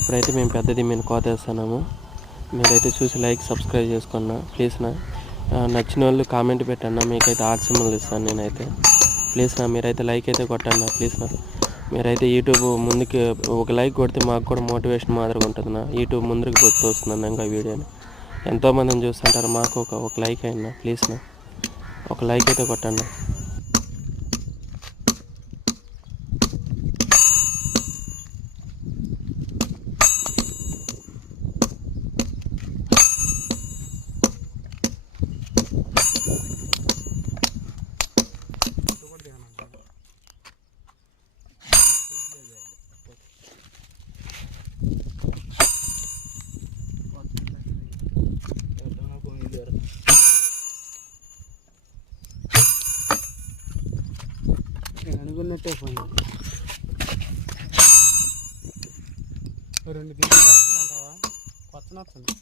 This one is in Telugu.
ఇప్పుడైతే మేము పెద్దది మేము కోతేస్తున్నాము. మీరైతే చూసి లైక్ సబ్స్క్రైబ్ చేసుకున్నా ప్లీజ్ నచ్చిన వాళ్ళు కామెంట్ పెట్టన్నా, మీకైతే ఆర్ట్ సింబల్ ఇస్తాను నేనైతే. ప్లీజ్ మీరైతే లైక్ అయితే కొట్టన్నా ప్లీజ్ మీరైతే యూట్యూబ్ ముందుకి ఒక లైక్ కొడితే మాకు కూడా మోటివేషన్ మాదిరిగా ఉంటుంది యూట్యూబ్ ముందుకు వస్తున్నాను ఇంకా వీడియోని ఎంతోమందిని చూస్తుంటారు. మాకు ఒక లైక్ అయినా ప్లీజ్ ఒక లైక్ అయితే కొట్టండి. అనుకున్నట్టే పోయింది. 2 గింజలు వస్తుందంటావా? కొత్తన వస్తుంది.